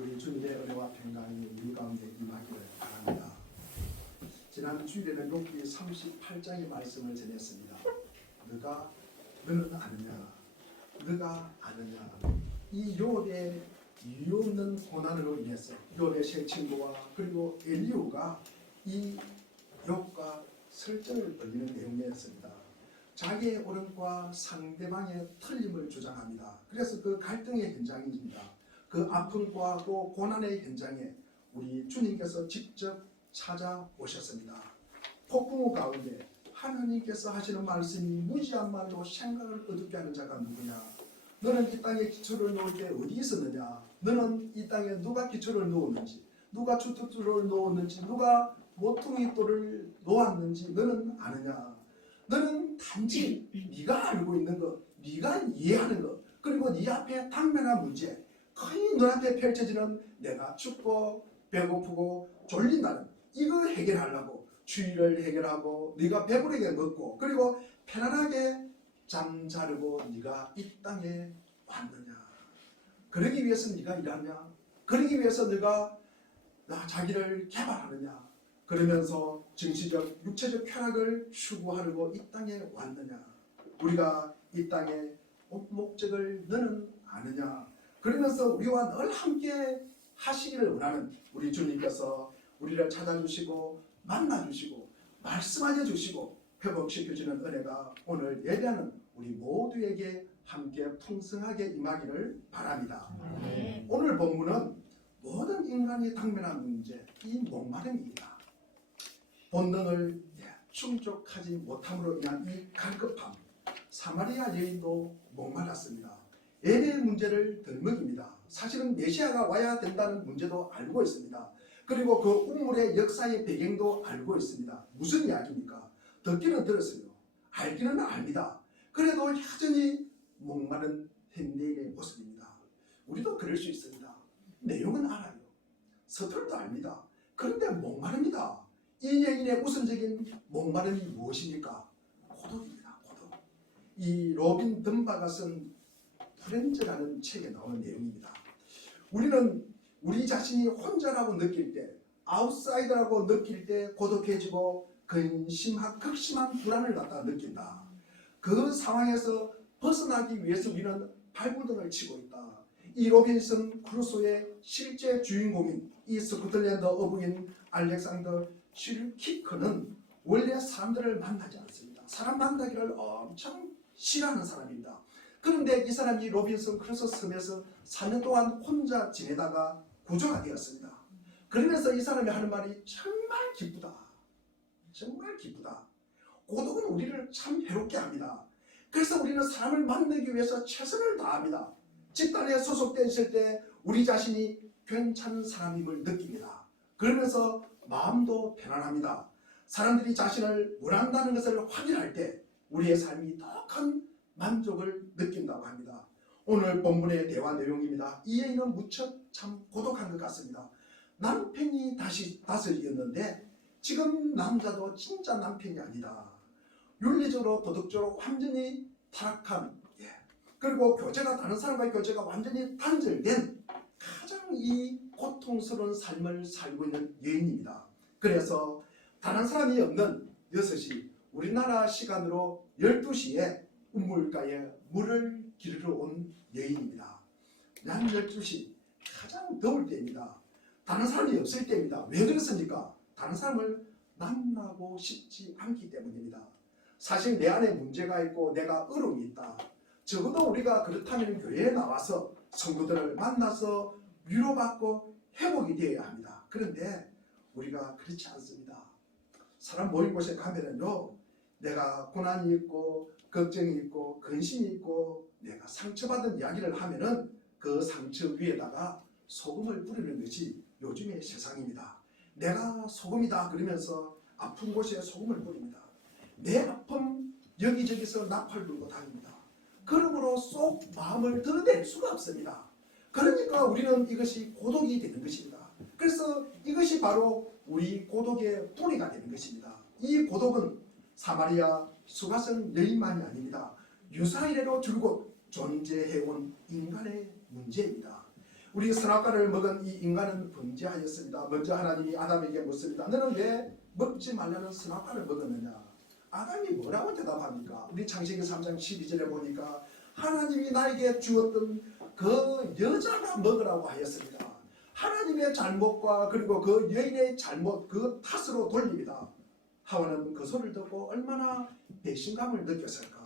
우리 주님의 은혜와 평강이 우리 가운데 임하기를 바랍니다. 지난 주일에는 욥기 38장의 말씀을 전했습니다. 너는 아느냐? 너가 아느냐? 이 욥의 이유 없는 고난으로 인해서 욥의 세 친구와 그리고 엘리후가 이 욥과 설전을 벌이는 내용이었습니다. 자기의 옳음과 상대방의 틀림을 주장합니다. 그래서 그 갈등의 현장입니다. 그 아픔과 또 고난의 현장에 우리 주님께서 직접 찾아오셨습니다. 폭풍우 가운데 하나님께서 하시는 말씀이 무지한 말로 생각을 어둡게 하는 자가 누구냐? 너는 이 땅에 기초를 놓을 때 어디 있었느냐? 너는 이 땅에 누가 기초를 놓았는지, 누가 주특주를 놓았는지, 누가 모퉁이 돌을 놓았는지 너는 아느냐? 너는 단지 네가 알고 있는 것, 네가 이해하는 것, 그리고 네 앞에 당면한 문제, 거의 눈앞에 펼쳐지는 내가 춥고 배고프고 졸린다는 이거 해결하려고 추위를 해결하고 네가 배부르게 먹고 그리고 편안하게 잠자르고 네가 이 땅에 왔느냐? 그러기 위해서 네가 일하냐? 그러기 위해서 네가 자기를 개발하느냐? 그러면서 정치적, 육체적 쾌락을 추구하려고 이 땅에 왔느냐? 우리가 이 땅의 목적을 너는 아느냐? 그러면서 우리와 늘 함께 하시기를 원하는 우리 주님께서 우리를 찾아주시고 만나주시고 말씀하여 주시고 회복시켜주는 은혜가 오늘 예배하는 우리 모두에게 함께 풍성하게 임하기를 바랍니다. 오늘 본문은 모든 인간이 당면한 문제, 이 목마름이다. 본능을 충족하지 못함으로 인한 이 갈급함. 사마리아 여인도 목말랐습니다. 예배의 문제를 덜먹입니다. 사실은 메시아가 와야 된다는 문제도 알고 있습니다. 그리고 그 우물의 역사의 배경도 알고 있습니다. 무슨 이야기입니까? 듣기는 들었어요. 알기는 압니다. 그래도 여전히 목마른 현대인의 모습입니다. 우리도 그럴 수 있습니다. 내용은 알아요. 서툴도 압니다. 그런데 목마릅니다. 이 여인의 우선적인 목마름이 무엇입니까? 고독입니다. 고독. 이 로빈 덤바가 쓴 프렌즈라는 책에 나오는 내용입니다. 우리는 우리 자신이 혼자라고 느낄 때, 아웃사이더라고 느낄 때 고독해지고 극심한 불안을 갖다 느낀다. 그 상황에서 벗어나기 위해서 우리는 발버둥을 치고 있다. 이 로빈슨 크루소의 실제 주인공인 이 스코틀랜드 어부인 알렉산더 슐키크는 원래 사람들을 만나지 않습니다. 사람 만나기를 엄청 싫어하는 사람입니다. 그런데 이 사람이 로빈슨 크루소 섬에서 4년 동안 혼자 지내다가 구조가 되었습니다. 그러면서 이 사람이 하는 말이 정말 기쁘다. 정말 기쁘다. 고독은 우리를 참 해롭게 합니다. 그래서 우리는 사람을 만나기 위해서 최선을 다합니다. 집단에 소속되어 있을 때 우리 자신이 괜찮은 사람임을 느낍니다. 그러면서 마음도 편안합니다. 사람들이 자신을 원한다는 것을 확인할 때 우리의 삶이 더 큰 만족을 느낀다고 합니다. 오늘 본문의 대화 내용입니다. 이 여인은 무척 참 고독한 것 같습니다. 남편이 다스리였는데 지금 남자도 진짜 남편이 아니다. 윤리적으로 도덕적으로 완전히 타락한, 그리고 교제가 다른 사람과의 교제가 완전히 단절된 가장 이 고통스러운 삶을 살고 있는 여인입니다. 그래서 다른 사람이 없는 6시 우리나라 시간으로 12시에 우물가에 물을 기르러 온 여인입니다. 난 12시 가장 더울 때입니다. 다른 사람이 없을 때입니다. 왜 그렇습니까? 다른 사람을 만나고 싶지 않기 때문입니다. 사실 내 안에 문제가 있고 내가 어려움이 있다. 적어도 우리가 그렇다면 교회에 나와서 성도들을 만나서 위로받고 회복이 되어야 합니다. 그런데 우리가 그렇지 않습니다. 사람 모인 곳에 가면은요, 내가 고난이 있고 걱정이 있고 근심이 있고 내가 상처받은 이야기를 하면은 그 상처 위에다가 소금을 뿌리는 것이 요즘의 세상입니다. 내가 소금이다 그러면서 아픈 곳에 소금을 뿌립니다. 내 아픔 여기저기서 나팔 불고 다닙니다. 그러므로 쏙 마음을 드러낼 수가 없습니다. 그러니까 우리는 이것이 고독이 되는 것입니다. 그래서 이것이 바로 우리 고독의 뿌리가 되는 것입니다. 이 고독은 사마리아 수가성 여인만이 아닙니다. 유사이래로 줄곧 존재해온 인간의 문제입니다. 우리 선악과를 먹은 이 인간은 범죄하였습니다. 먼저 하나님이 아담에게 묻습니다. 너는 왜 먹지 말라는 선악과를 먹었느냐? 아담이 뭐라고 대답합니까? 우리 창세기 3장 12절에 보니까 하나님이 나에게 주었던 그 여자가 먹으라고 하였습니다. 하나님의 잘못과 그리고 그 여인의 잘못, 그 탓으로 돌립니다. 하와는 그 소리를 듣고 얼마나 배신감을 느꼈을까?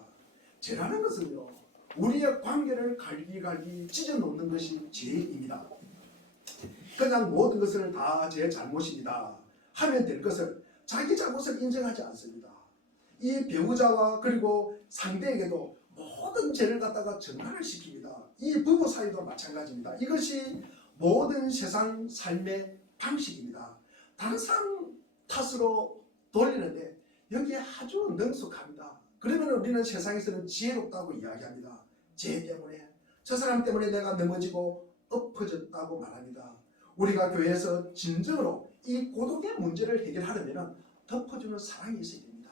죄라는 것은요, 우리의 관계를 갈기갈기 찢어놓는 것이 죄입니다. 그냥 모든 것을 다 제 잘못입니다 하면 될 것을 자기 잘못을 인정하지 않습니다. 이 배우자와 그리고 상대에게도 모든 죄를 갖다가 전가를 시킵니다. 이 부부 사이도 마찬가지입니다. 이것이 모든 세상 삶의 방식입니다. 다른 사람 탓으로 돌리는데 여기에 아주 능숙합니다. 그러면 우리는 세상에서는 지혜롭다고 이야기합니다. 죄 때문에, 저 사람 때문에 내가 넘어지고 엎어졌다고 말합니다. 우리가 교회에서 진정으로 이 고독의 문제를 해결하려면 덮어주는 사랑이 있어야 됩니다.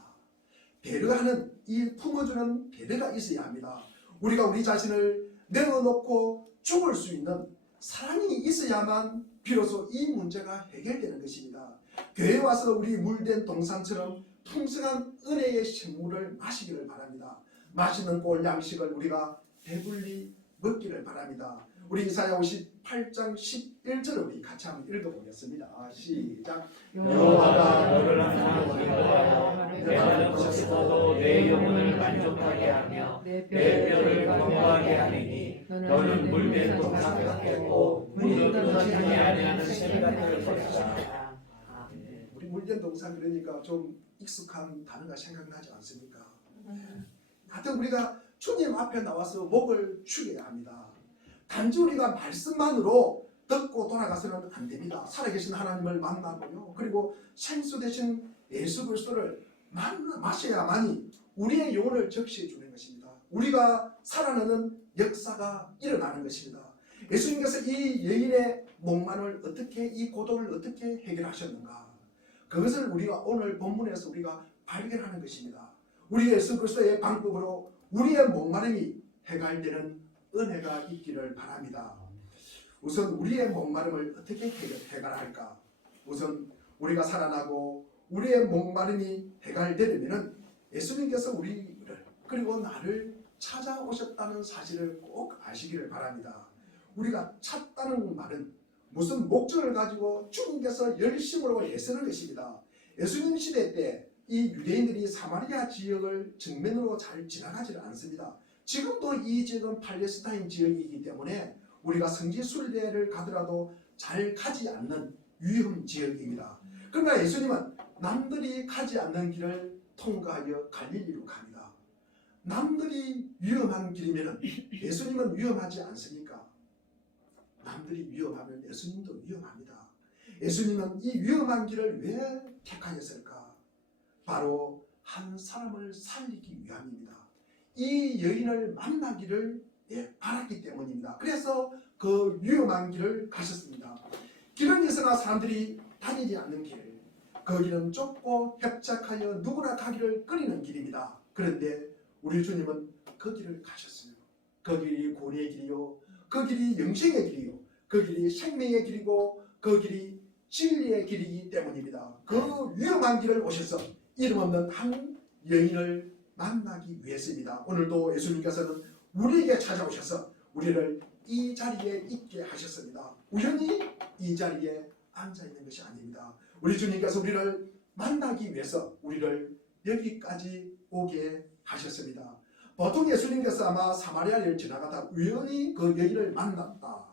배려하는, 이 품어주는 배려가 있어야 합니다. 우리가 우리 자신을 내어놓고 죽을 수 있는 사랑이 있어야만 비로소 이 문제가 해결되는 것입니다. 교회에 와서 우리 물된 동산처럼 풍성한 은혜의 식물을 마시기를 바랍니다. 맛있는 꼴 양식을 우리가 배불리 먹기를 바랍니다. 우리 이사야 58장 11절을 우리 같이 한번 읽어보겠습니다. 시작. 여호와가 너를 항상 기뻐하여 내가 거기서도 내 영혼을 만족하게 하며 내 뼈를 건강하게 하리니 너는 물된 동산 같겠고 물은 끊어지지 아니하는 샘 같을 것이다. 우리 물된 동산 그러니까 좀 익숙한 단어가 생각나지 않습니까? 하여튼 우리가 주님 앞에 나와서 목을 축여야 합니다. 단지 우리가 말씀만으로 듣고 돌아가서는 안 됩니다. 살아계신 하나님을 만나고요. 그리고 생수 되신 예수 그리스도를 마셔야만이 우리의 영혼을 적시해 주는 것입니다. 우리가 살아나는 역사가 일어나는 것입니다. 예수님께서 이 여인의 목마름을 어떻게, 이 고독을 어떻게 해결하셨는가? 그것을 우리가 오늘 본문에서 우리가 발견하는 것입니다. 우리 예수 그리스도의 방법으로 우리의 목마름이 해결되는 은혜가 있기를 바랍니다. 우선 우리의 목마름을 어떻게 해결할까? 우선 우리가 살아나고 우리의 목마름이 해결되려면 예수님께서 우리를 그리고 나를 찾아오셨다는 사실을 꼭 아시기를 바랍니다. 우리가 찾다는 말은 무슨 목적을 가지고 주님께서 열심으로 애쓰는 것입니다. 예수님 시대 때 이 유대인들이 사마리아 지역을 정면으로 잘 지나가지 않습니다. 지금도 이 지역은 팔레스타인 지역이기 때문에 우리가 성지 순례를 가더라도 잘 가지 않는 위험 지역입니다. 그러나 예수님은 남들이 가지 않는 길을 통과하여 갈릴리로 갑니다. 남들이 위험한 길이면 예수님은 위험하지 않습니까? 남들이 위험하면 예수님도 위험합니다. 예수님은 이 위험한 길을 왜 택하였을까? 바로 한 사람을 살리기 위함입니다. 이 여인을 만나기를 바랐기 때문입니다. 그래서 그 위험한 길을 가셨습니다. 길은 있으나 사람들이 다니지 않는 길, 그 길은 좁고 협착하여 누구나 가기를 꺼리는 길입니다. 그런데 우리 주님은 그 길을 가셨어요. 그 길이 구원의 길이요, 그 길이 영생의 길이요, 그 길이 생명의 길이고 그 길이 진리의 길이기 때문입니다. 그 위험한 길을 오셔서 이름 없는 한 여인을 만나기 위해서입니다. 오늘도 예수님께서는 우리에게 찾아오셔서 우리를 이 자리에 있게 하셨습니다. 우연히 이 자리에 앉아있는 것이 아닙니다. 우리 주님께서 우리를 만나기 위해서 우리를 여기까지 오게 하셨습니다. 보통 예수님께서 아마 사마리아를 지나가다 우연히 그 여인을 만났다,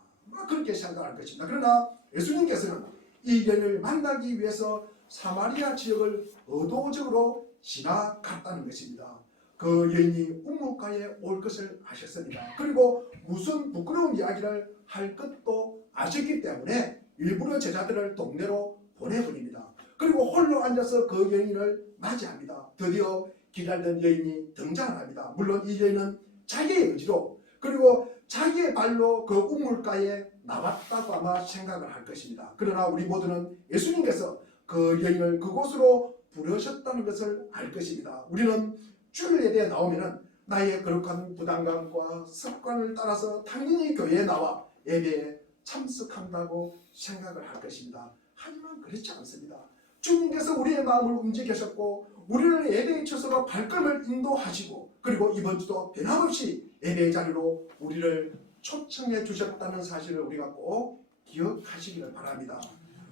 그렇게 생각할 것입니다. 그러나 예수님께서는 이 여인을 만나기 위해서 사마리아 지역을 의도적으로 지나갔다는 것입니다. 그 여인이 우물가에 올 것을 아셨습니다. 그리고 무슨 부끄러운 이야기를 할 것도 아셨기 때문에 일부러 제자들을 동네로 보내버립니다. 그리고 홀로 앉아서 그 여인을 맞이합니다. 드디어 기다리던 여인이 등장합니다. 물론 이 여인은 자기의 의지로 그리고 자기의 발로 그 우물가에 나왔다고 아마 생각을 할 것입니다. 그러나 우리 모두는 예수님께서 그 여인을 그곳으로 부르셨다는 것을 알 것입니다. 우리는 주일 예배에 나오면은 나의 거룩한 부담감과 습관을 따라서 당연히 교회에 나와 예배에 참석한다고 생각을 할 것입니다. 하지만 그렇지 않습니다. 주님께서 우리의 마음을 움직이셨고 우리를 예배의 처소로 발걸음을 인도하시고 그리고 이번 주도 변함없이 예배의 자리로 우리를 초청해 주셨다는 사실을 우리가 꼭 기억하시기를 바랍니다.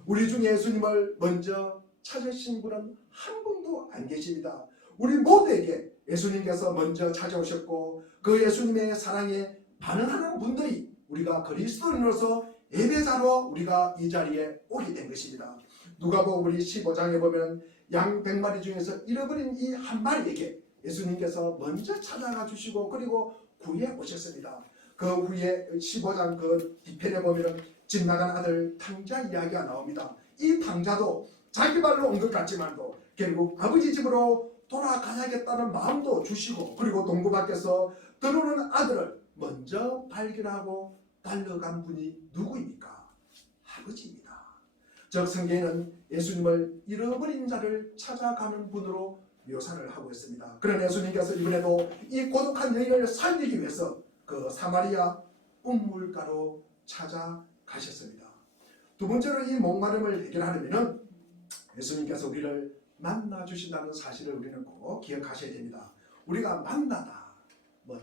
우리 중에 예수님을 먼저 찾으신 분은 한 분도 안 계십니다. 우리 모두에게 예수님께서 먼저 찾아오셨고 그 예수님의 사랑에 반응하는 분들이 우리가 그리스도인으로서 예배자로 우리가 이 자리에 오게 된 것입니다. 누가복음 우리 15장에 보면 양 100마리 중에서 잃어버린 이 한 마리에게 예수님께서 먼저 찾아가 주시고 그리고 구해 오셨습니다. 그 후에 15장 그 뒤편에 보면 집 나간 아들 탕자 이야기가 나옵니다. 이 탕자도 자기 발로 온 것 같지만도 결국 아버지 집으로 돌아가야겠다는 마음도 주시고 그리고 동부 밖에서 들어오는 아들을 먼저 발견하고 달려간 분이 누구입니까? 아버지입니다. 즉 성경에는 예수님을 잃어버린 자를 찾아가는 분으로 묘사를 하고 있습니다. 그런 예수님께서 이번에도 이 고독한 여인을 살리기 위해서 그 사마리아 우물가로 찾아가셨습니다. 두 번째로 이 목마름을 해결하려면 예수님께서 우리를 만나 주신다는 사실을 우리는 꼭 기억하셔야 됩니다. 우리가 만나다,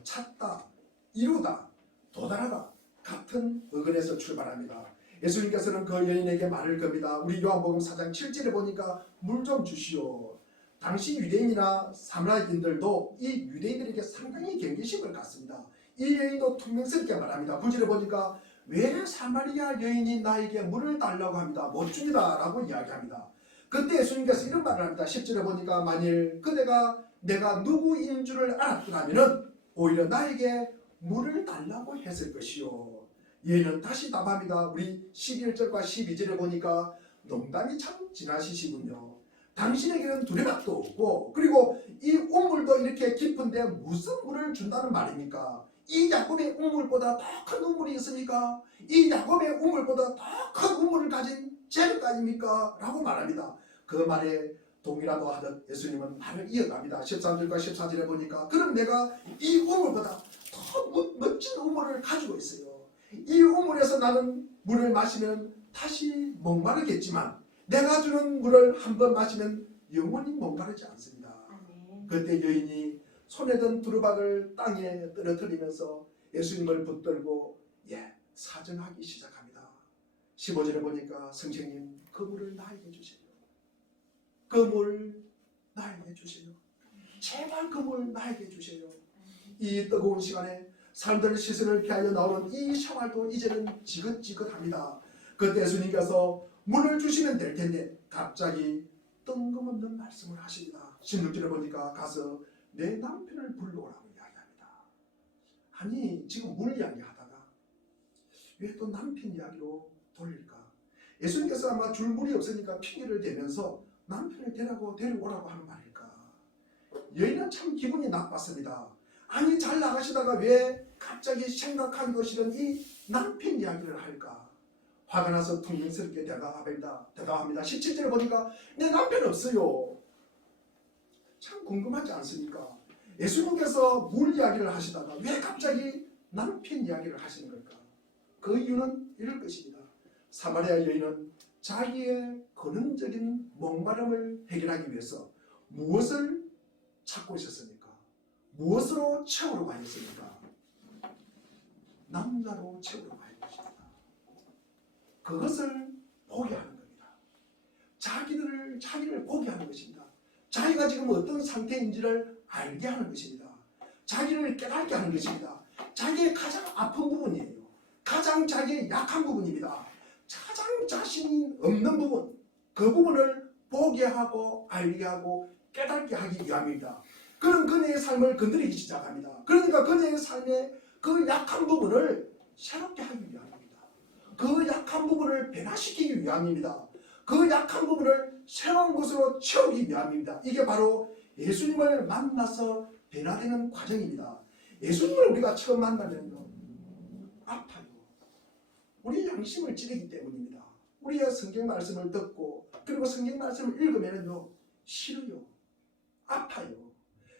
찾다, 이루다, 도달하다 같은 어근에서 출발합니다. 예수님께서는 그 여인에게 말을 겁니다. 우리 요한복음 4장 7절에 보니까 물 좀 주시오. 당시 유대인이나 사마리아인들도 이 유대인들에게 상당히 경계심을 갖습니다. 이 여인도 퉁명스럽게 말합니다. 9절에 보니까 왜 사마리아 여인이 나에게 물을 달라고 합니다. 못 줍니다 라고 이야기합니다. 그때 예수님께서 이런 말을 합니다. 10절에 보니까 만일 그대가 내가 누구인 줄을 알았더라면 오히려 나에게 물을 달라고 했을 것이요. 얘는 다시 답합니다. 우리 11절과 12절에 보니까 농담이 참 지나시시군요. 당신에게는 두레박도 없고 그리고 이 우물도 이렇게 깊은데 무슨 물을 준다는 말입니까? 이 야곱의 우물보다 더 큰 우물이 있습니까? 이 야곱의 우물보다 더 큰 우물을 가진 재능가입니까? 라고 말합니다. 그 말에 동의라도 하듯 예수님은 말을 이어갑니다. 13절과 14절에 보니까 그럼 내가 이 우물보다 더 멋진 우물을 가지고 있어요. 이 우물에서 나는 물을 마시면 다시 목마르겠지만 내가 주는 물을 한번 마시면 영원히 목마르지 않습니다. 그때 여인이 손에 든 두루박을 땅에 떨어뜨리면서 예수님을 붙들고 사정하기 시작합니다. 15절에 보니까 선생님 그 물을 나에게 주세요. 그 물 나에게 주세요. 제발 그 물 나에게 주세요. 이 뜨거운 시간에 사람들의 시선을 피하여 나오는 이 생활도 이제는 지긋지긋합니다. 그때 예수님께서 물을 주시면 될 텐데 갑자기 뜬금없는 말씀을 하십니다. 16절에 보니까 가서 내 남편을 불러오라고 이야기합니다. 아니 지금 물 이야기하다가 왜 또 남편 이야기로 돌릴까? 예수님께서 아마 줄 물이 없으니까 핑계를 대면서 남편을 데려오라고 하는 말일까? 여인은 참 기분이 나빴습니다. 아니 잘 나가시다가 왜 갑자기 생각하기도 싫은 이 남편 이야기를 할까? 화가 나서 퉁명스럽게 대답합니다. 17절에 보니까 내 남편 없어요. 참 궁금하지 않습니까? 예수님께서 물 이야기를 하시다가 왜 갑자기 남편 이야기를 하시는 걸까? 그 이유는 이럴 것입니다. 사마리아 여인은 자기의 근원적인 목마름을 해결하기 위해서 무엇을 찾고 있었습니까? 무엇으로 채우러 가셨습니까? 남자로 채우러 가는 것입니다. 그것을 포기하는 겁니다. 자기를 포기하는 것입니다. 자기가 지금 어떤 상태인지를 알게 하는 것입니다. 자기를 깨닫게 하는 것입니다. 자기의 가장 아픈 부분이에요. 가장 자기의 약한 부분입니다. 가장 자신이 없는 부분, 그 부분을 보게 하고 알게 하고 깨닫게 하기 위함입니다. 그런 그녀의 삶을 건드리기 시작합니다. 그러니까 그녀의 삶의 그 약한 부분을 새롭게 하기 위함입니다. 그 약한 부분을 변화시키기 위함입니다. 그 약한 부분을 새로운 것으로 채우기 위함입니다. 이게 바로 예수님을 만나서 변화되는 과정입니다. 예수님을 우리가 처음 만나면 아파요. 우리 양심을 찌르기 때문입니다. 우리의 성경 말씀을 듣고 그리고 성경 말씀을 읽으면요 싫어요. 아파요.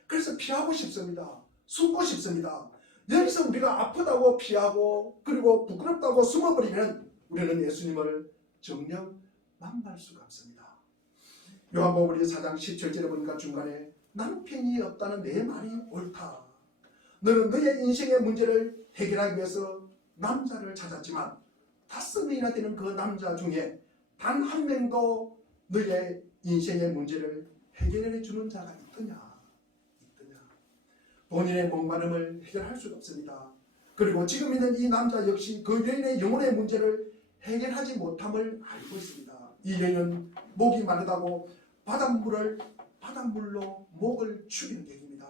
그래서 피하고 싶습니다. 숨고 싶습니다. 여기서 우리가 아프다고 피하고 그리고 부끄럽다고 숨어버리면 우리는 예수님을 정녕 만날 수가 없습니다. 요한복음 4장 17절에 보니까 중간에 남편이 없다는 내 말이 옳다. 너는 너의 인생의 문제를 해결하기 위해서 남자를 찾았지만 5명이나 되는 그 남자 중에 단 한 명도 너의 인생의 문제를 해결해 주는 자가 있더냐? 본인의 목마름을 해결할 수가 없습니다. 그리고 지금 있는 이 남자 역시 그 여인의 영혼의 문제를 해결하지 못함을 알고 있습니다. 이 여인은 목이 마르다고 바닷물로 목을 축이는 격입니다.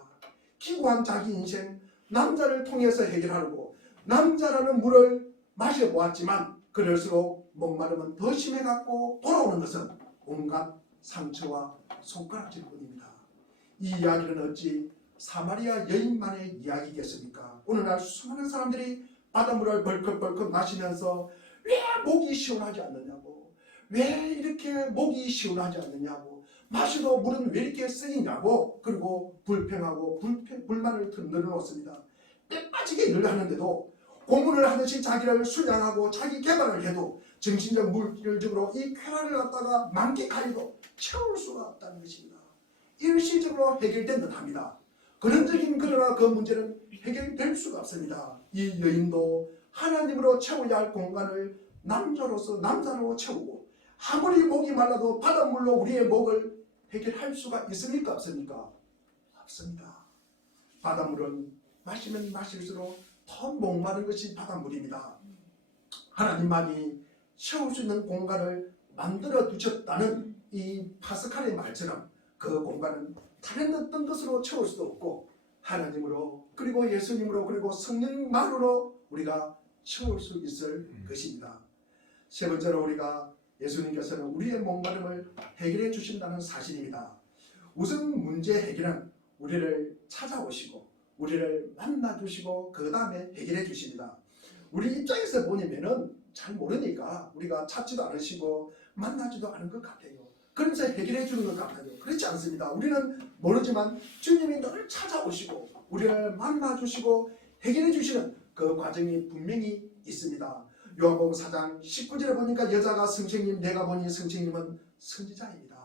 기구한 자기 인생, 남자를 통해서 해결하려고 남자라는 물을 마셔보았지만 그럴수록 목마름은 더 심해갖고 돌아오는 것은 온갖 상처와 손가락질뿐입니다. 이 이야기는 어찌 사마리아 여인만의 이야기겠습니까? 오늘날 수많은 사람들이 바닷물을 벌컥벌컥 마시면서 왜 목이 시원하지 않느냐고, 왜 이렇게 목이 시원하지 않느냐고, 마셔도 물은 왜 이렇게 쓰이냐고, 그리고 불평하고 불만을 늘어놓습니다. 빼빠지게 일을 하는데도 고문을 하듯이 자기를 순양하고 자기 개발을 해도 정신적 물질적으로 이 쾌락을 갖다가 만끽하여도 채울 수가 없다는 것입니다. 일시적으로 해결된 듯합니다. 근원적인 그러나 그 문제는 해결될 수가 없습니다. 이 여인도 하나님으로 채워야 할 공간을 남자로 채우고 아무리 목이 말라도 바닷물로 우리의 목을 해결할 수가 있습니까? 없습니까? 없습니다. 바닷물은 마시면 마실수록 더 목마른 것이 바닷물입니다. 하나님만이 채울 수 있는 공간을 만들어 두셨다는 이 파스칼의 말처럼 그 공간은 다른 어떤 것으로 채울 수도 없고 하나님으로 그리고 예수님으로 그리고 성령만으로 우리가 채울 수 있을 것입니다. 세 번째로 우리가 예수님께서는 우리의 목마름을 해결해 주신다는 사실입니다. 우선 문제 해결은 우리를 찾아오시고 우리를 만나주시고 그 다음에 해결해 주십니다. 우리 입장에서 보면은 잘 모르니까 우리가 찾지도 않으시고 만나지도 않은 것 같아요. 그러면서 해결해 주는 것 같아요. 그렇지 않습니다. 우리는 모르지만 주님이 늘 찾아오시고 우리를 만나주시고 해결해 주시는 그 과정이 분명히 있습니다. 요한복음 4장 19절에 보니까 여자가 선생님, 내가 보니 선생님은 선지자입니다.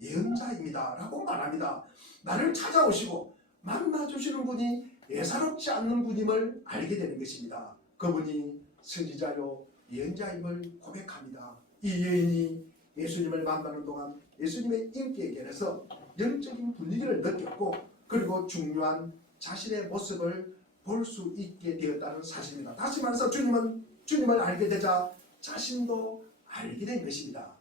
예언자입니다. 라고 말합니다. 나를 찾아오시고 만나주시는 분이 예사롭지 않는 분임을 알게 되는 것입니다. 그분이 선지자요 예언자임을 고백합니다. 이 여인이 예수님을 만나는 동안 예수님의 인격에 대해서 영적인 분위기를 느꼈고 그리고 중요한 자신의 모습을 볼 수 있게 되었다는 사실입니다. 다시 말해서 주님을 알게 되자 자신도 알게 된 것입니다.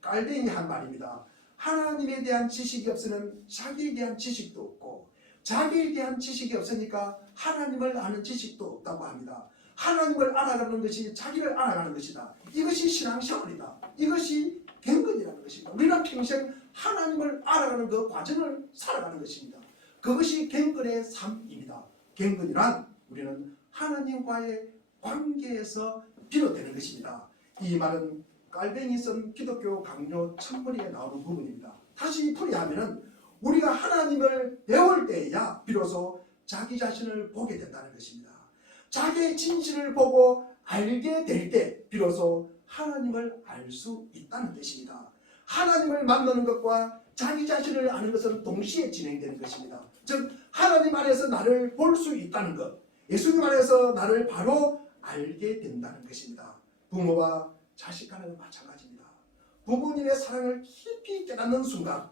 깔뱅이 한 말입니다. 하나님에 대한 지식이 없으면 자기에 대한 지식도 없고 자기에 대한 지식이 없으니까 하나님을 아는 지식도 없다고 합니다. 하나님을 알아가는 것이 자기를 알아가는 것이다. 이것이 신앙생활이다. 이것이 경건이라는 것입니다. 우리는 평생 하나님을 알아가는 그 과정을 살아가는 것입니다. 그것이 경건의 삶입니다. 경건이란 우리는 하나님과의 관계에서 비롯되는 것입니다. 이 말은 깔뱅이 쓴 기독교 강요 천문에 나오는 부분입니다. 다시 풀이하면 우리가 하나님을 배울 때야 비로소 자기 자신을 보게 된다는 것입니다. 자기의 진실을 보고 알게 될 때 비로소 하나님을 알 수 있다는 뜻입니다. 하나님을 만나는 것과 자기 자신을 아는 것은 동시에 진행되는 것입니다. 즉 하나님 안에서 나를 볼 수 있다는 것, 예수님 안에서 나를 바로 알게 된다는 것입니다. 부모와 자식 간에도 마찬가지입니다. 부모님의 사랑을 깊이 깨닫는 순간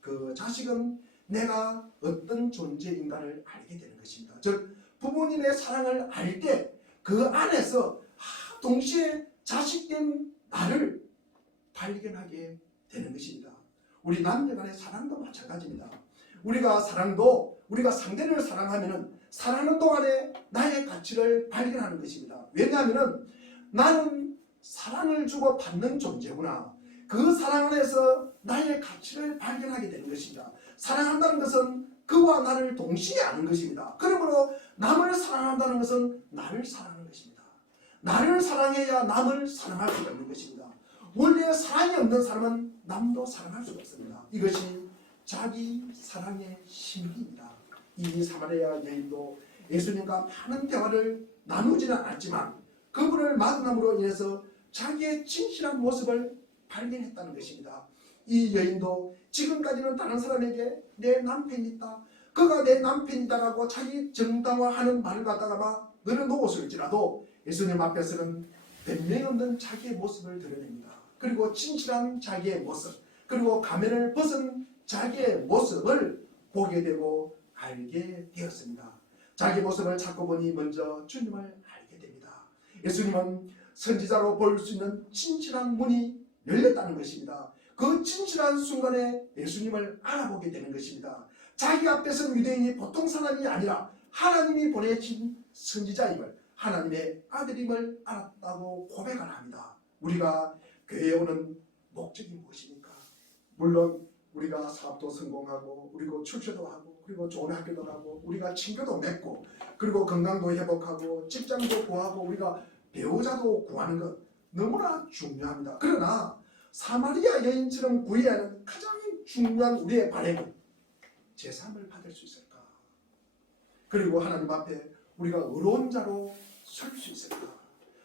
그 자식은 내가 어떤 존재인가를 알게 되는 것입니다. 즉 부모님의 사랑을 알 때 그 안에서 동시에 자식된 나를 발견하게 되는 것입니다. 우리 남녀 간의 사랑도 마찬가지입니다. 우리가 상대를 사랑하면은 사랑하는 동안에 나의 가치를 발견하는 것입니다. 왜냐하면 나는 사랑을 주고 받는 존재구나. 그 사랑 안에서 나의 가치를 발견하게 되는 것입니다. 사랑한다는 것은 그와 나를 동시에 아는 것입니다. 그러므로 남을 사랑한다는 것은 나를 사랑하는 것입니다. 나를 사랑해야 남을 사랑할 수가 있는 것입니다. 원래 사랑이 없는 사람은 남도 사랑할 수가 없습니다. 이것이 자기 사랑의 신비입니다. 이 사마리아 여인도 예수님과 많은 대화를 나누지는 않았지만 그분을 만남으로 인해서 자기의 진실한 모습을 발견했다는 것입니다. 이 여인도 지금까지는 다른 사람에게 내 남편이 있다, 그가 내 남편이다라고 자기 정당화하는 말을 갖다가 막 늘어놓았을지라도 예수님 앞에서는 변명 없는 자기의 모습을 드러냅니다. 그리고 진실한 자기의 모습, 그리고 가면을 벗은 자기의 모습을 보게 되고 알게 되었습니다. 자기 모습을 찾고 보니 먼저 주님을 알게 됩니다. 예수님은 선지자로 볼 수 있는 진실한 문이 열렸다는 것입니다. 그 진실한 순간에 예수님을 알아보게 되는 것입니다. 자기 앞에서 유대인이 보통 사람이 아니라 하나님이 보내신 선지자임을, 하나님의 아들임을 알았다고 고백을 합니다. 우리가 교회에 오는 목적이 무엇입니까? 물론 우리가 사업도 성공하고, 그리고 출세도 하고, 그리고 좋은 학교도 가고, 우리가 친교도 맺고, 그리고 건강도 회복하고, 직장도 구하고, 우리가 배우자도 구하는 것 너무나 중요합니다. 그러나 사마리아 여인처럼 구해야 하는 가장 중요한 우리의 바람은 제3을 받을 수 있을까? 그리고 하나님 앞에 우리가 의로운 자로 설 수 있을까?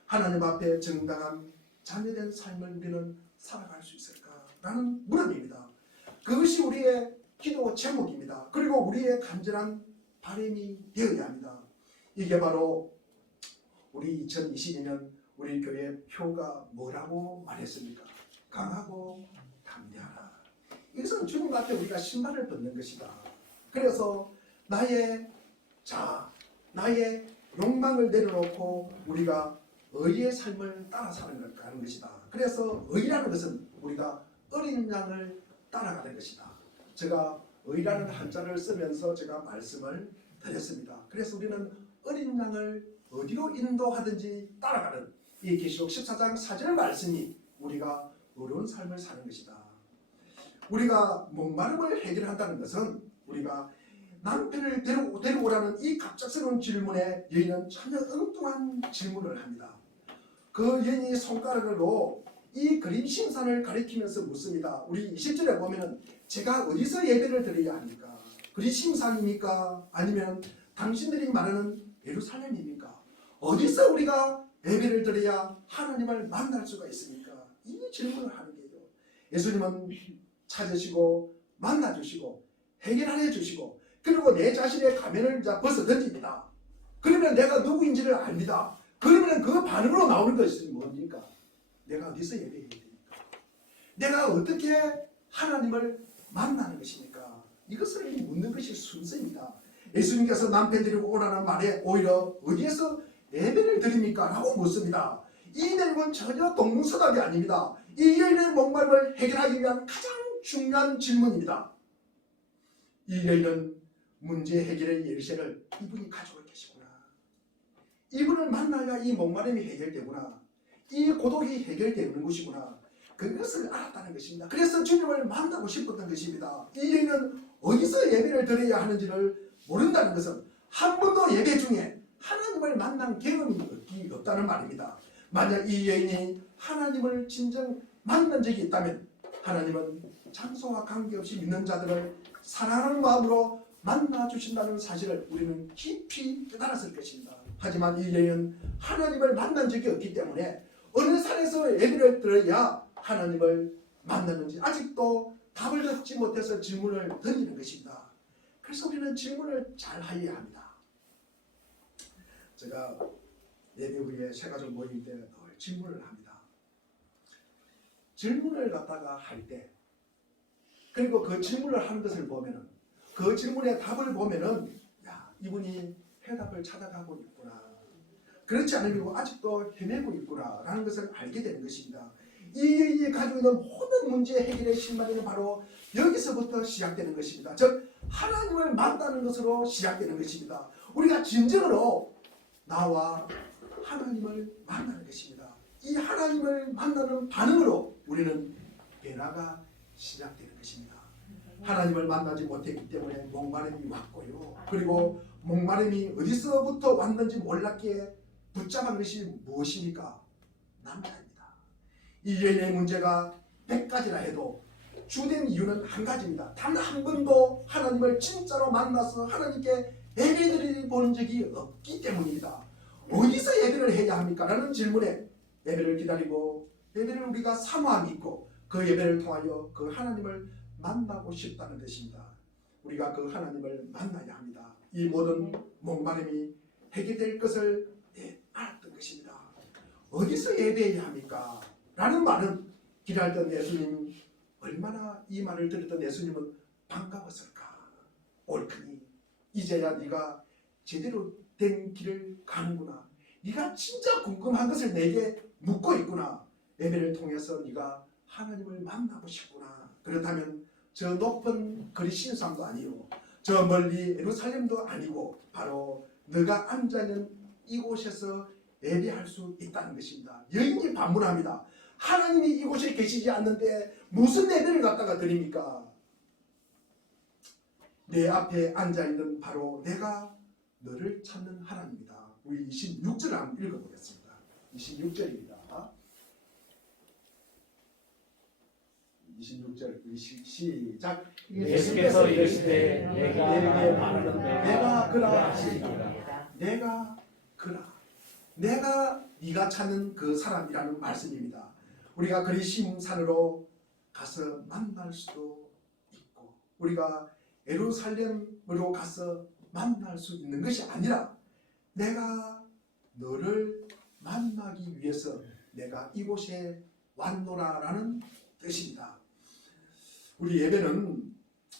하나님 앞에 정당한 자녀된 삶을 우리는 살아갈 수 있을까? 라는 물음입니다. 그것이 우리의 기도 제목입니다. 그리고 우리의 간절한 바람이 되어야 합니다. 이게 바로 우리 2022년 우리 교회 표가 뭐라고 말했습니까? 강하고 담대하라. 이것은 주님 앞에 우리가 신발을 벗는 것이다. 그래서 나의 욕망을 내려놓고 우리가 의의 삶을 따라 사는 것이다. 그래서 의라는 것은 우리가 어린 양을 따라가는 것이다. 제가 의라는 한자를 쓰면서 제가 말씀을 드렸습니다. 그래서 우리는 어린 양을 어디로 인도하든지 따라가는 이 계시록 14장 4절 말씀이 우리가 어려운 삶을 사는 것이다. 우리가 목마름을 해결한다는 것은 우리가 남편을 데려오라는 이 갑작스러운 질문에 여인은 전혀 엉뚱한 질문을 합니다. 그 여인이 손가락으로 이 그림 신산을 가리키면서 묻습니다. 우리 20절에 보면은 제가 어디서 예배를 드려야 합니까? 그림 신산입니까? 아니면 당신들이 말하는 예루살렘입니까? 어디서 우리가 예배를 드려야 하나님을 만날 수가 있습니까? 이 질문을 하는 거예요. 예수님은 찾으시고 만나주시고 해결해 주시고, 그리고 내 자신의 가면을 벗어 던집니다. 그러면 내가 누구인지를 압니다. 그러면 그 반응으로 나오는 것이 뭡니까? 내가 어디서 예배해야 됩니까? 내가 어떻게 하나님을 만나는 것입니까? 이것을 묻는 것이 순서입니다. 예수님께서 남편 데리고 오라는 말에 오히려 어디에서 예배를 드립니까? 라고 묻습니다. 이 내용은 전혀 동문서답이 아닙니다. 이 여인의 목마름을 해결하기 위한 가장 중요한 질문입니다. 이 여인은 문제 해결의 열쇠를 이분이 가지고 계시구나. 이분을 만나야 이 목마름이 해결되구나. 이 고독이 해결되는 것이구나. 그것을 알았다는 것입니다. 그래서 주님을 만나고 싶었던 것입니다. 이 여인은 어디서 예배를 드려야 하는지를 모른다는 것은 한 번도 예배 중에 하나님을 만난 경험이 없다는 말입니다. 만약 이 여인이 하나님을 진정 만난 적이 있다면 하나님은 장소와 관계없이 믿는 자들을 사랑하는 마음으로 만나주신다는 사실을 우리는 깊이 깨달았을 것입니다. 하지만 이 여인은 하나님을 만난 적이 없기 때문에 어느 산에서 예배를 들어야 하나님을 만났는지 아직도 답을 듣지 못해서 질문을 던지는 것입니다. 그래서 우리는 질문을 잘 하여야 합니다. 제가 예배 후에 새가족 모임 때 늘 질문을 합니다. 질문을 갖다가 할 때, 그리고 그 질문을 하는 것을 보면은, 그 질문의 답을 보면은, 야, 이분이 해답을 찾아가고 있구나. 그렇지 않으면 아직도 헤매고 있구나. 라는 것을 알게 되는 것입니다. 이 가지고 있는 모든 문제 해결의 신발에는 바로 여기서부터 시작되는 것입니다. 즉, 하나님을 만나는 것으로 시작되는 것입니다. 우리가 진정으로 나와 하나님을 만나는 것입니다. 이 하나님을 만나는 반응으로 우리는 변화가 시작되는 것입니다. 하나님을 만나지 못했기 때문에 목마름이 왔고요. 그리고 목마름이 어디서부터 왔는지 몰랐기에 붙잡은 것이 무엇입니까? 남자입니다. 이 여인의 문제가 100가지라 해도 주된 이유는 한 가지입니다. 단 한 번도 하나님을 진짜로 만나서 하나님께 예배드려 본 적이 없기 때문입니다. 어디서 예배를 해야 합니까? 라는 질문에 예배를 기다리고 예배를 우리가 사모함이 있고 그 예배를 통하여 그 하나님을 만나고 싶다는 뜻입니다. 우리가 그 하나님을 만나야 합니다. 이 모든 목마름이 해결될 것을 알았던 것입니다. 어디서 예배해야 합니까? 라는 말은 기다렸던 예수님, 얼마나 이 말을 들었던 예수님은 반가웠을까? 옳으니 이제야 네가 제대로 된 길을 가는구나. 네가 진짜 궁금한 것을 내게 묻고 있구나. 예배를 통해서 네가 하나님을 만나고 싶구나. 그렇다면 저 높은 거리 신상도 아니요, 저 멀리 예루살렘도 아니고 바로 네가 앉아있는 이곳에서 예배할 수 있다는 것입니다. 여인이 반문합니다. 하나님이 이곳에 계시지 않는데 무슨 예배를 갖다가 드립니까? 내 앞에 앉아있는 바로 내가 너를 찾는 하나님이다. 우리 26절 한번 읽어보겠습니다. 26절입니다. 26절 우리 시작. 예수께서 이르시되 내가 내게 말하는데 내가 그라 하시니라. 내가 그라. 내가 네가 찾는 그 사람이라는 말씀입니다. 우리가 그리심산으로 가서 만날 수도 있고 우리가 예루살렘으로 가서 만날 수 있는 것이 아니라 내가 너를 만나기 위해서 내가 이곳에 왔노라라는 뜻입니다. 우리 예배는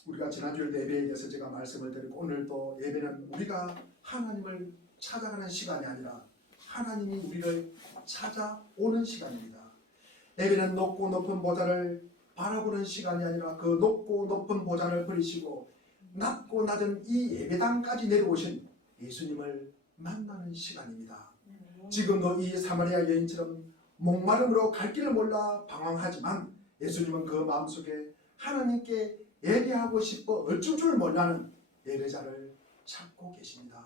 우리가 지난주에도 예배에 대해서 제가 말씀을 드리고 오늘도 예배는 우리가 하나님을 찾아가는 시간이 아니라 하나님이 우리를 찾아오는 시간입니다. 예배는 높고 높은 보좌를 바라보는 시간이 아니라 그 높고 높은 보좌를 버리시고 낮고 낮은 이 예배당까지 내려오신 예수님을 만나는 시간입니다. 지금도 이 사마리아 여인처럼 목마름으로 갈 길을 몰라 방황하지만 예수님은 그 마음속에 하나님께 예배하고 싶어 어쩔 줄 몰라는 예배자를 찾고 계십니다.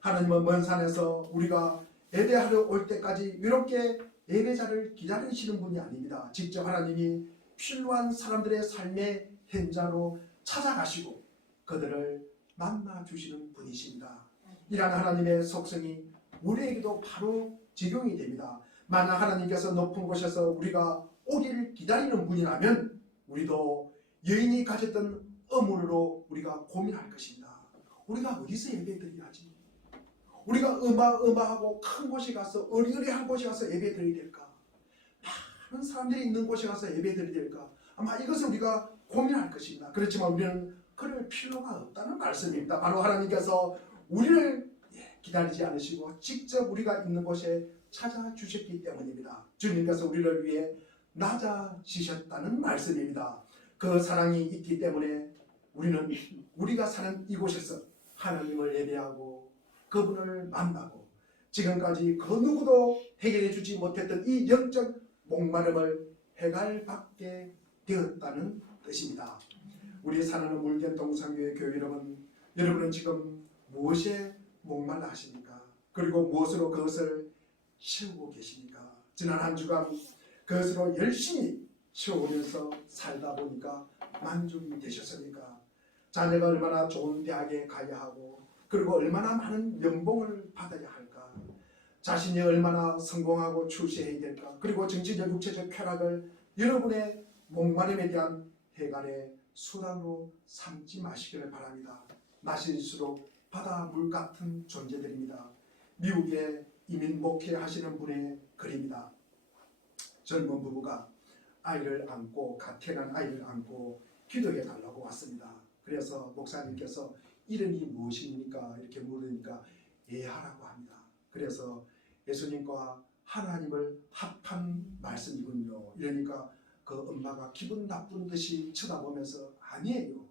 하나님은 먼 산에서 우리가 예배하러 올 때까지 이렇게 예배자를 기다리시는 분이 아닙니다. 직접 하나님이 필요한 사람들의 삶의 현장으로 찾아가시고 그들을 만나주시는 분이십니다. 이런 하나님의 속성이 우리에게도 바로 적용이 됩니다. 만약 하나님께서 높은 곳에서 우리가 오기를 기다리는 분이라면 우리도 여인이 가졌던 의문으로 우리가 고민할 것입니다. 우리가 어디서 예배드려야지? 우리가 어마어마하고 큰 곳에 가서 어리어리한 곳에 가서 예배드려야 될까? 많은 사람들이 있는 곳에 가서 예배드려야 될까? 아마 이것을 우리가 고민할 것입니다. 그렇지만 우리는 그럴 필요가 없다는 말씀입니다. 바로 하나님께서 우리를 기다리지 않으시고 직접 우리가 있는 곳에 찾아주셨기 때문입니다. 주님께서 우리를 위해 낮아지셨다는 말씀입니다. 그 사랑이 있기 때문에 우리는 우리가 사는 이곳에서 하나님을 예배하고 그분을 만나고 지금까지 그 누구도 해결해 주지 못했던 이 영적 목마름을 해갈받게 되었다는 뜻입니다. 우리 사랑하는 물견 동산교회 교회 여러분은 지금 무엇에 목말라 하십니까? 그리고 무엇으로 그것을 채우고 계십니까? 지난 한 주간 그것으로 열심히 채우면서 살다 보니까 만족이 되셨습니까? 자녀가 얼마나 좋은 대학에 가야 하고 그리고 얼마나 많은 연봉을 받아야 할까? 자신이 얼마나 성공하고 출세해야 될까? 그리고 정치적 육체적 쾌락을 여러분의 목마름에 대한 해갈의 수단으로 삼지 마시기를 바랍니다. 마실수록 바닷물 같은 존재들입니다. 미국에 이민 목회하시는 분의 글입니다. 젊은 부부가 아이를 안고 갓 태어난 아이를 안고 기도해 달라고 왔습니다. 그래서 목사님께서 이름이 무엇입니까? 이렇게 물으니까 예하라고 합니다. 그래서 예수님과 하나님을 합한 말씀이군요. 이러니까 그 엄마가 기분 나쁜 듯이 쳐다보면서 아니에요.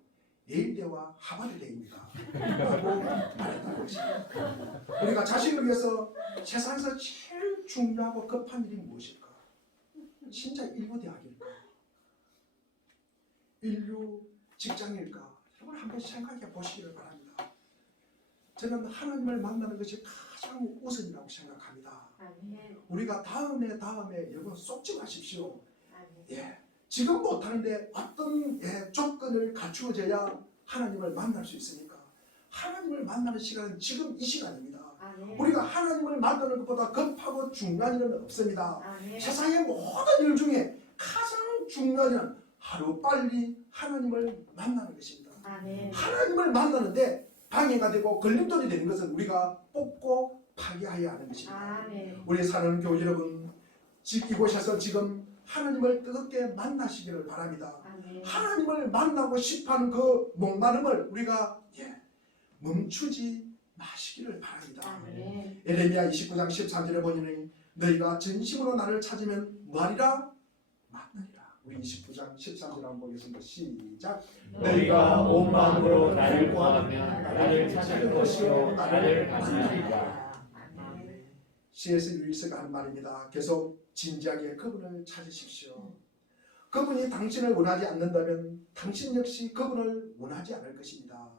예일대와 하바르대입니다. 라고 말했다는 것입니다. 우리가 자식을 위해서 세상에서 제일 중요하고 급한 일이 무엇일까? 진짜 인류 대학일까? 인류 직장일까? 여러분 한번 생각해 보시기를 바랍니다. 저는 하나님을 만나는 것이 가장 우선이라고 생각합니다. 우리가 다음에 여러분 쏟지 마십시오. 지금 못하는데 어떤 조건을 갖추어져야 하나님을 만날 수 있습니까? 하나님을 만나는 시간은 지금 이 시간입니다. 아멘. 우리가 하나님을 만나는 것보다 급하고 중요한 일은 없습니다. 아멘. 세상의 모든 일 중에 가장 중요한 일은 하루빨리 하나님을 만나는 것입니다. 아멘. 하나님을 만나는데 방해가 되고 걸림돌이 되는 것은 우리가 뽑고 파괴하여야 하는 것입니다. 아멘. 우리 사는 교회 여러분, 이곳에서 지금 하나님을 뜨겁게 만나시기를 바랍니다. 아멘. 하나님을 만나고 싶어하는 그 목마름을 우리가 멈추지 마시기를 바랍니다. 아멘. 에레미야 29장 13절에 보니 너희가 진심으로 나를 찾으면 뭐하리라? 만나리라. 우리 29장 13절 한번 보겠습니다. 시작. 너희가 온 마음으로 나를 구하면 나를 찾을 것이요 나를 만나리라. 아멘. C.S. 루이스가 하는 말입니다. 계속 진지하게 그분을 찾으십시오. 그분이 당신을 원하지 않는다면 당신 역시 그분을 원하지 않을 것입니다.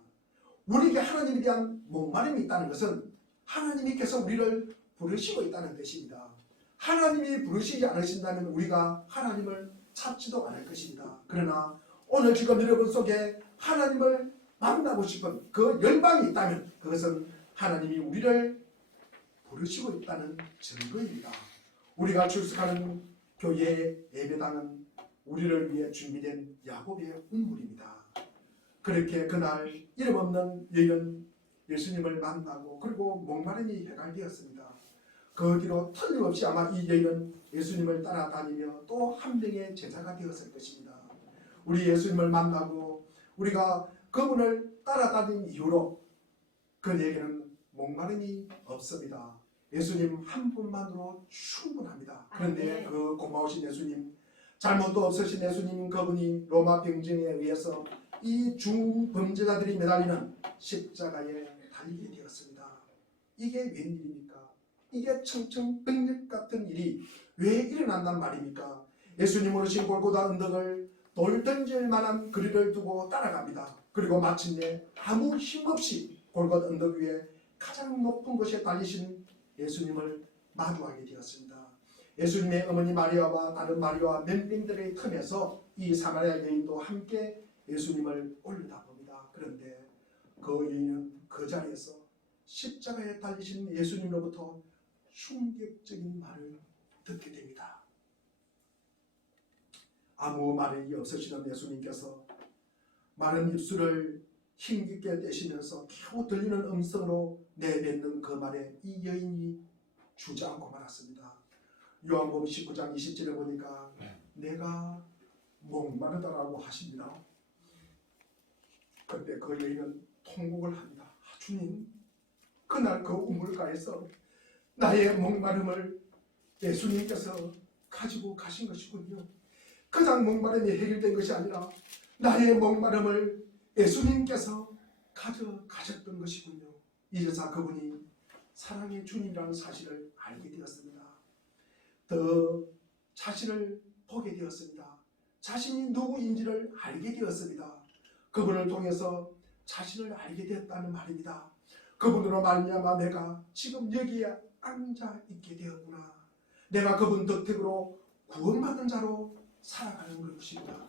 우리에게 하나님에 대한 목마름이 있다는 것은 하나님이 계속 우리를 부르시고 있다는 뜻입니다. 하나님이 부르시지 않으신다면 우리가 하나님을 찾지도 않을 것입니다. 그러나 오늘 지금 여러분 속에 하나님을 만나고 싶은 그 열망이 있다면 그것은 하나님이 우리를 부르시고 있다는 증거입니다. 우리가 출석하는 교회의 예배당은 우리를 위해 준비된 야곱의 운물입니다. 그렇게 그날 이름 없는 여인은 예수님을 만나고 그리고 목마름이 해갈되었습니다. 그 뒤로 틀림없이 아마 이 여인은 예수님을 따라다니며 또 한 명의 제자가 되었을 것입니다. 우리 예수님을 만나고 우리가 그분을 따라다닌 이후로 그에게는 목마름이 없습니다. 예수님 한 분만으로 충분합니다. 그런데 그 고마우신 예수님, 잘못도 없으신 예수님, 그분이 로마 병정에 의해서 이 중범죄자들이 매달리는 십자가에 달리게 되었습니다. 이게 웬일입니까? 이게 청천벽력 같은 일이 왜 일어난단 말입니까? 예수님 오르신 골고다 언덕을 돌 던질 만한 거리를 두고 따라갑니다. 그리고 마침내 아무 힘없이 골고다 언덕 위에 가장 높은 곳에 달리신 예수님을 마주하게 되었습니다. 예수님의 어머니 마리아와 다른 마리아와 멤빙들의 틈에서 이 사마리아 여인도 함께 예수님을 올려다봅니다. 그런데 그 여인은 그 자리에서 십자가에 달리신 예수님으로부터 충격적인 말을 듣게 됩니다. 아무 말이 없으시던 예수님께서 마른 입술을 힘겹게 떼시면서 겨우 들리는 음성으로 내뱉는 그 말에 이 여인이 주저앉고 말았습니다. 요한복음 19장 20절에 보니까 내가 목마르다라고 하십니다. 그때 그 여인은 통곡을 합니다. 주님, 그날 그 우물가에서 나의 목마름을 예수님께서 가지고 가신 것이군요. 그냥 목마름이 해결된 것이 아니라 나의 목마름을 예수님께서 가져가셨던 것이군요. 이제서 그분이 사랑의 주님이라는 사실을 알게 되었습니다. 더 자신을 보게 되었습니다. 자신이 누구인지를 알게 되었습니다. 그분을 통해서 자신을 알게 되었다는 말입니다. 그분으로 말미암아 내가 지금 여기에 앉아 있게 되었구나. 내가 그분 덕택으로 구원받은 자로 살아가는 것이구나.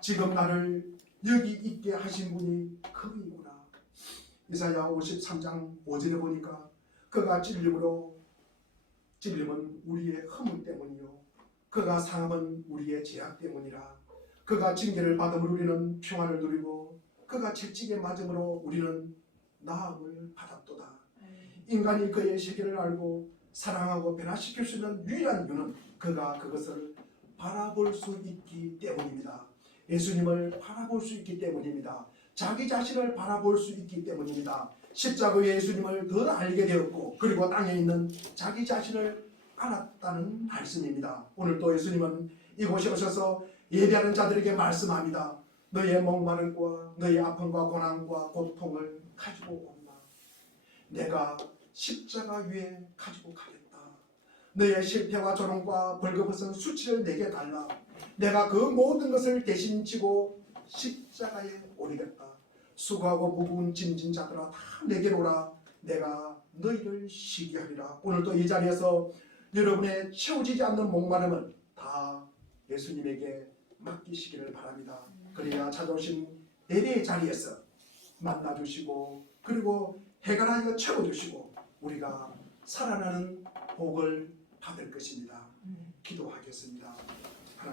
지금 나를 여기 있게 하신 분이 그분이구나. 이사야 53장 5절에 보니까 그가 찔림은 우리의 허물 때문이요 그가 상함은 우리의 죄악 때문이라. 그가 징계를 받음으로 우리는 평안을 누리고 그가 채찍에 맞음으로 우리는 나음을 받았도다. 인간이 그의 세계를 알고 사랑하고 변화시킬 수 있는 유일한 이유는 그가 그것을 바라볼 수 있기 때문입니다. 예수님을 바라볼 수 있기 때문입니다. 자기 자신을 바라볼 수 있기 때문입니다. 십자가의 예수님을 더 알게 되었고 그리고 땅에 있는 자기 자신을 알았다는 말씀입니다. 오늘 또 예수님은 이곳에 오셔서 예배하는 자들에게 말씀합니다. 너의 목마름과 너의 아픔과 고난과 고통을 가지고 온다. 내가 십자가 위에 가지고 가겠다. 너의 실패와 조롱과 벌거벗은 수치를 내게 달라. 내가 그 모든 것을 대신 지고 십자가에 오르겠다. 수고하고 무거운 짐진 자들아 다 내게로 오라. 내가 너희를 쉬게 하리라. 오늘도 이 자리에서 여러분의 채워지지 않는 목마름을 다 예수님에게 맡기시기를 바랍니다. 그래야 찾아오신 예배의 자리에서 만나주시고 그리고 해결하여 채워주시고 우리가 살아나는 복을 받을 것입니다. 기도하겠습니다.